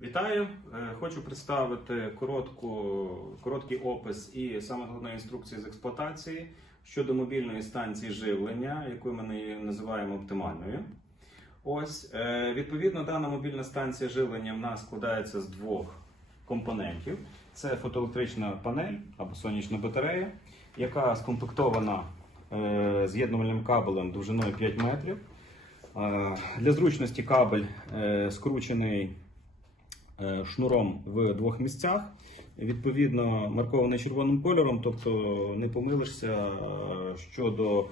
Вітаю! Е, Хочу представити коротку, короткий опис і саме головне інструкції з експлуатації щодо мобільної станції живлення, яку ми називаємо оптимальною. Ось е, відповідно, дана мобільна станція живлення в нас складається з двох компонентів: це фотоелектрична панель або сонячна батарея, яка скомплектована е, з'єднувальним кабелем довжиною 5 метрів. Для зручності кабель скручений шнуром в двох місцях. Відповідно, маркований червоним кольором, тобто не помилишся е, щодо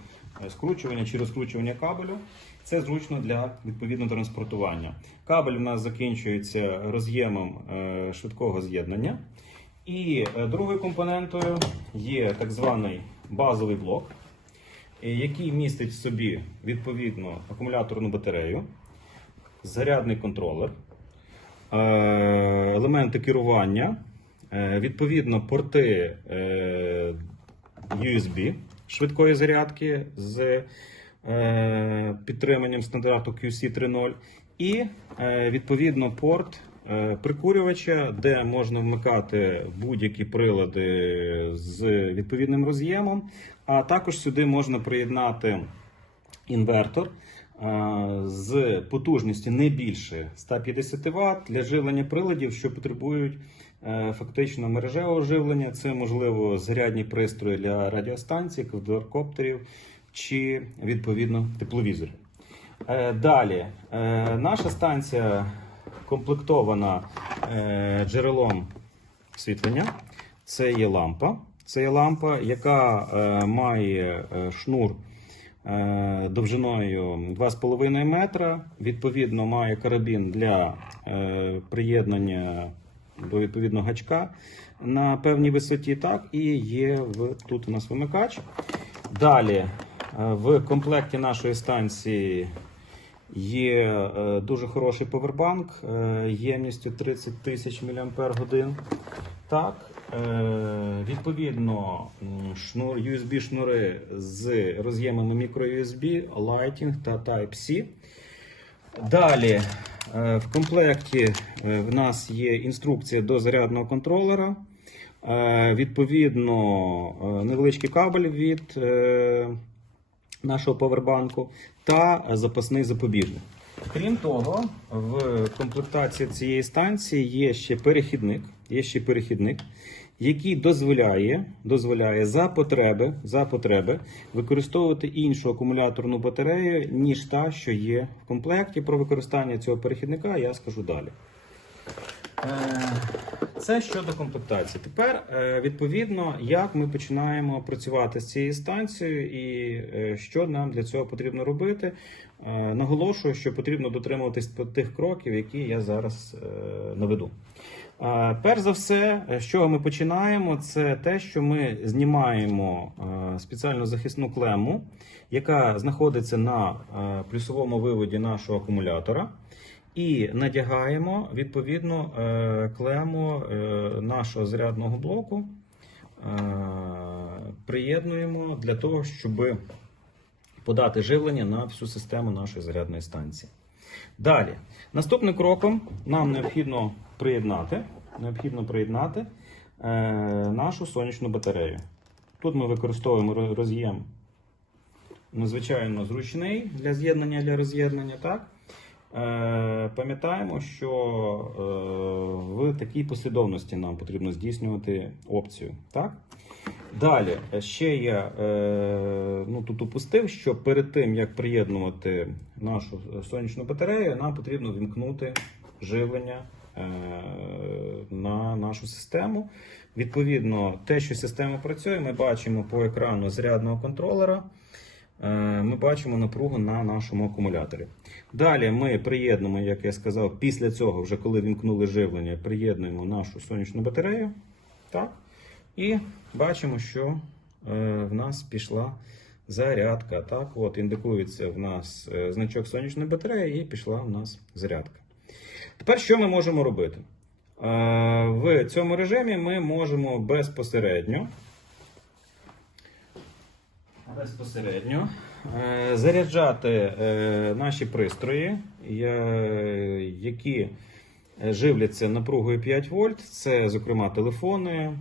е, скручування чи розкручування кабелю. Це зручно для відповідного транспортування. Кабель в нас закінчується роз'ємом е, швидкого з'єднання. І е, другою компонентою є так званий базовий блок, е, який містить в собі відповідно акумуляторну батарею, зарядний контролер, е, елементи керування, е, відповідно порти е, USB швидкої зарядки з е, підтриманням стандарту QC 3.0 і е, відповідно порт е, прикурювача, де можна вмикати будь-які прилади з відповідним роз'ємом, а також сюди можна приєднати інвертор. е, з потужністю не більше 150 Вт для живлення приладів, що потребують е, фактично мережевого живлення. Це можливо зарядні пристрої для радіостанцій, квадрокоптерів чи відповідно тепловізорів. Е, Далі е, наша станція комплектована е, джерелом освітлення. Це є лампа. Це є лампа, яка е, має е, шнур е, довжиною 2,5 метра. Відповідно, має карабін для е, приєднання до відповідного гачка на певній висоті. Так, і є в, тут у нас вимикач. Далі е, в комплекті нашої станції є е, дуже хороший повербанк е, ємністю 30 тисяч мАч. Так, е, відповідно, шнур, USB шнури з роз'ємами microUSB, Lighting та Type-C. Далі е, в комплекті е, в нас є інструкція до зарядного контролера. Е, Відповідно, е, невеличкий кабель від е, нашого повербанку та запасний запобіжник. Крім того, в комплектації цієї станції є ще перехідник, є ще перехідник, який дозволяє, дозволяє за потреби, за потреби використовувати іншу акумуляторну батарею, ніж та, що є в комплекті. Про використання цього перехідника я скажу далі. Е, Це щодо комплектації. Тепер, е, відповідно, як ми починаємо працювати з цією станцією і е, що нам для цього потрібно робити. Наголошую, що потрібно дотримуватись тих кроків, які я зараз наведу. Перш за все, е, з чого ми починаємо, це те, що ми знімаємо е, спеціальну захисну клему, яка знаходиться на е, плюсовому виводі нашого акумулятора. І надягаємо відповідно клему нашого зарядного блоку, приєднуємо для того, щоб подати живлення на всю систему нашої зарядної станції. Далі, наступним кроком нам необхідно приєднати, необхідно приєднати е, нашу сонячну батарею. Тут ми використовуємо роз'єм надзвичайно зручний для з'єднання для роз'єднання. Так? Е, Пам'ятаємо, що е, в такій послідовності нам потрібно здійснювати опцію. Так? Далі, ще я ну, тут упустив, що перед тим, як приєднувати нашу сонячну батарею, нам потрібно вімкнути живлення на нашу систему. Відповідно, те, що система працює, ми бачимо по екрану зарядного контролера. Е, Ми бачимо напругу на нашому акумуляторі. Далі ми приєднуємо, як я сказав, після цього, вже коли вімкнули живлення, приєднуємо нашу сонячну батарею. Так? І бачимо, що е, в нас пішла зарядка. Так? От, індикується в нас е, значок сонячної батареї і пішла в нас зарядка. Тепер що ми можемо робити? Е, В цьому режимі ми можемо безпосередньо безпосередньо е, заряджати е, наші пристрої, які живляться напругою 5 вольт. Це, зокрема, телефони,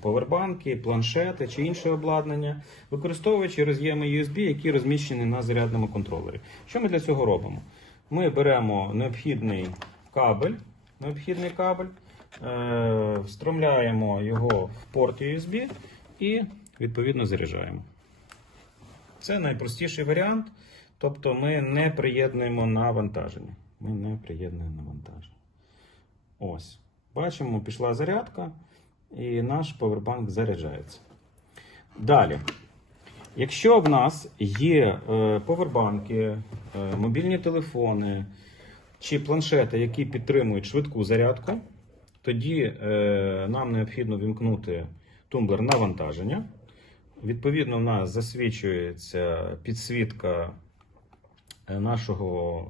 повербанки, планшети чи інше обладнання, використовуючи роз'єми USB, які розміщені на зарядному контролері. Що ми для цього робимо? Ми беремо необхідний кабель, необхідний кабель, е, встромляємо його в порт USB і відповідно заряджаємо. Це найпростіший варіант. Тобто ми не приєднуємо навантаження. Ми не приєднуємо навантаження. Ось. Бачимо, пішла зарядка, і наш повербанк заряджається. Далі. Якщо в нас є е, повербанки, е, мобільні телефони чи планшети, які підтримують швидку зарядку, тоді е, нам необхідно вімкнути тумблер навантаження. Відповідно, у нас засвічується підсвітка нашого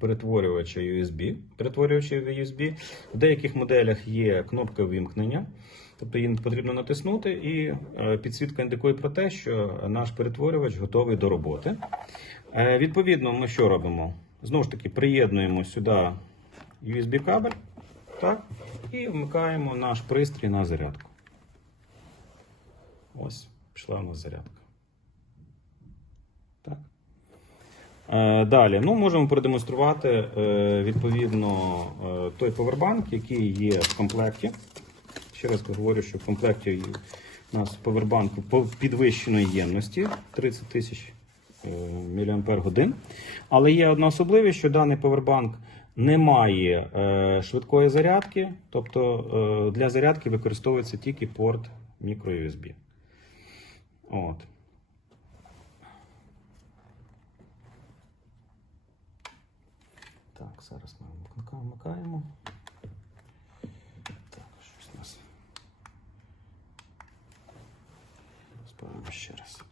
перетворювача USB. Перетворювача USB. В деяких моделях є кнопка вимкнення, тобто її потрібно натиснути, і е, підсвітка індикує про те, що наш перетворювач готовий до роботи. Е, Відповідно, ми що робимо? Знову ж таки, приєднуємо сюди USB кабель так, і вмикаємо наш пристрій на зарядку. Ось, пішла у нас зарядка. Так. Е, далі, ну, можемо продемонструвати відповідно той повербанк, який є в комплекті. Ще раз говорю, що в комплекті у нас повербанк по- підвищеної ємності 30 тисяч мАч. Але є одна особливість, що даний повербанк не має е, швидкої зарядки, тобто е, для зарядки використовується тільки порт microUSB. От. Так, зараз ми вмикаємо. Так, щось у нас. Спробуємо ще раз.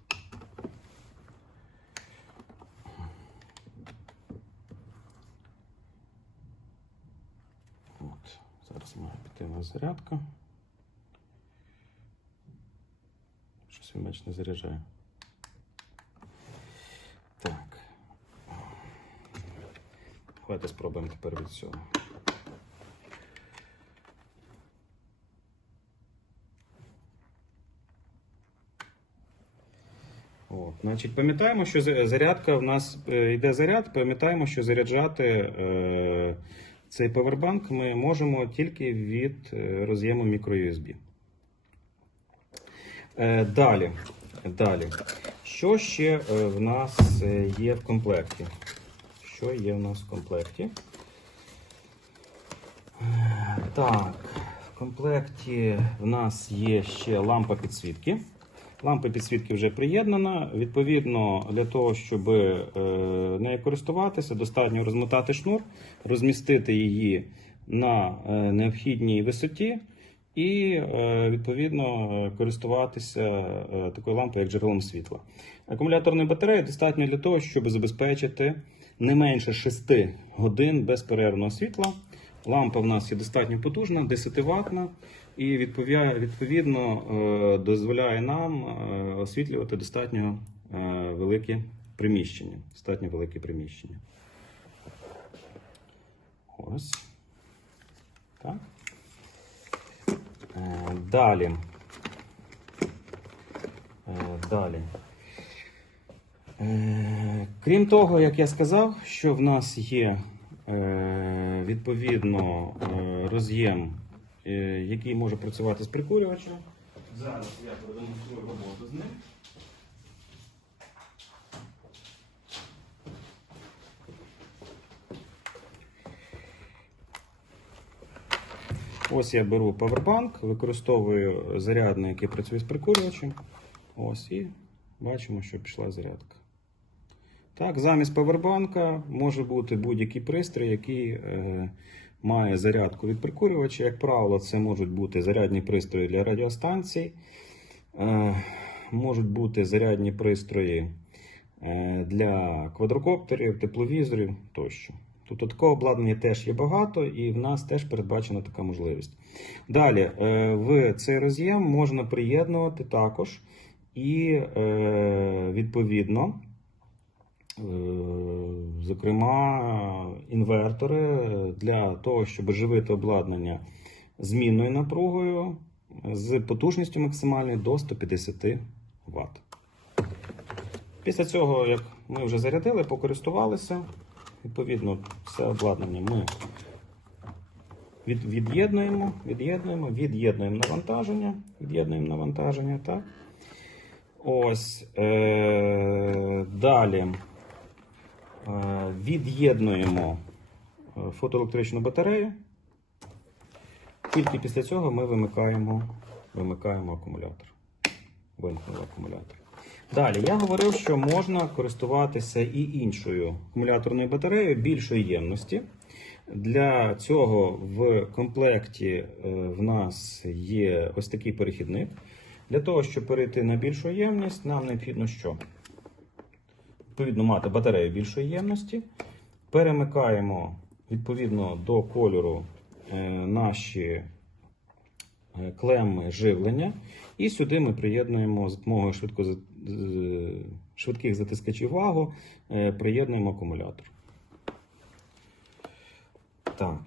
От, зараз має піти на зарядка. Щось він меч не заряджає. Так. Давайте спробуємо тепер від цього. От, значить, пам'ятаємо, що зарядка в нас е, йде заряд. Пам'ятаємо, що заряджати е, цей повербанк ми можемо тільки від е, роз'єму microUSB. Далі. Далі. Що ще в нас є в комплекті? Що є в нас в комплекті? Так, в комплекті в нас є ще лампа підсвітки. Лампа підсвітки вже приєднана. Відповідно, для того, щоб е, нею користуватися, достатньо розмотати шнур, розмістити її на е, необхідній висоті і е, відповідно користуватися такою лампою, як джерелом світла. Акумуляторної батареї достатньо для того, щоб забезпечити не менше 6 годин безперервного світла. Лампа в нас є достатньо потужна, 10 ватна, і відповідно е, дозволяє нам е, освітлювати достатньо е, велике приміщення. Достатньо велике приміщення. Ось. Так. Далі. Далі. Крім того, як я сказав, що в нас є відповідно роз'єм, який може працювати з прикурювачем. Зараз я продемонструю роботу з ним. Ось я беру павербанк, використовую зарядний, який працює з прикурювачем. Ось і бачимо, що пішла зарядка. Так, замість павербанка може бути будь-який пристрій, який е, має зарядку від прикурювача. Як правило, це можуть бути зарядні пристрої для радіостанцій, е, можуть бути зарядні пристрої е, для квадрокоптерів, тепловізорів тощо. Тобто такого обладнання теж є багато, і в нас теж передбачена така можливість. Далі, е, в цей роз'єм можна приєднувати також і відповідно зокрема, інвертори для того, щоб живити обладнання змінною напругою з потужністю максимальною до 150 Вт. Після цього, як ми вже зарядили, покористувалися, відповідно, все обладнання ми від, від'єднуємо, від'єднуємо, від'єднуємо навантаження, від'єднуємо навантаження, так. Ось. Е, далі е, від'єднуємо е, фотоелектричну батарею. Тільки після цього ми вимикаємо, вимикаємо акумулятор. Вимкнули акумулятор. Далі я говорив, що можна користуватися і іншою акумуляторною батареєю більшої ємності. Для цього в комплекті е, в нас є ось такий перехідник. Для того, щоб перейти на більшу ємність, нам необхідно що? Відповідно, мати батарею більшої ємності. Перемикаємо відповідно до кольору е, наші е, клеми живлення. І сюди ми приєднуємо за допомогою швидко, швидких затискачів вагу, е, приєднуємо акумулятор. Так.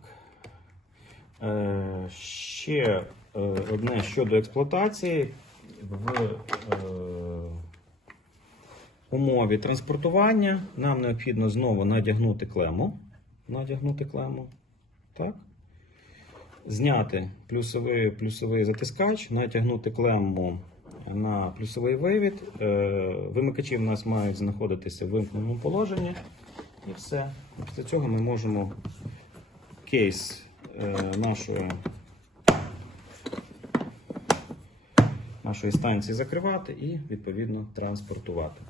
Е, ще е, одне щодо експлуатації. В е, умові транспортування нам необхідно знову надягнути клему. Надягнути клему. Так. Зняти плюсовий, плюсовий затискач, натягнути клемму на плюсовий вивід. Е, Вимикачі в нас мають знаходитися в вимкненому положенні. І все. Після цього ми можемо кейс е, нашої, нашої станції закривати і відповідно транспортувати.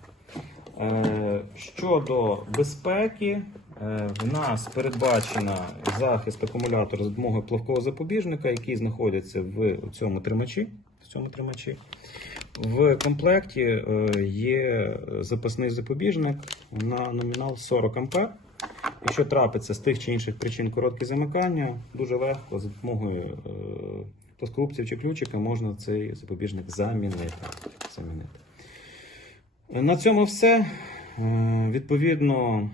Е, Щодо безпеки, е, в нас передбачено захист акумулятора за допомогою плавкового запобіжника, який знаходиться в цьому тримачі. В цьому тримачі. В комплекті е, є запасний запобіжник на номінал 40 А. Якщо трапиться з тих чи інших причин коротке замикання, дуже легко за допомогою плоскогубців чи ключика можна цей запобіжник замінити. замінити. На цьому все. Е, Відповідно,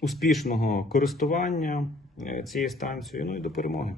успішного користування е, цією станцією, ну і до перемоги.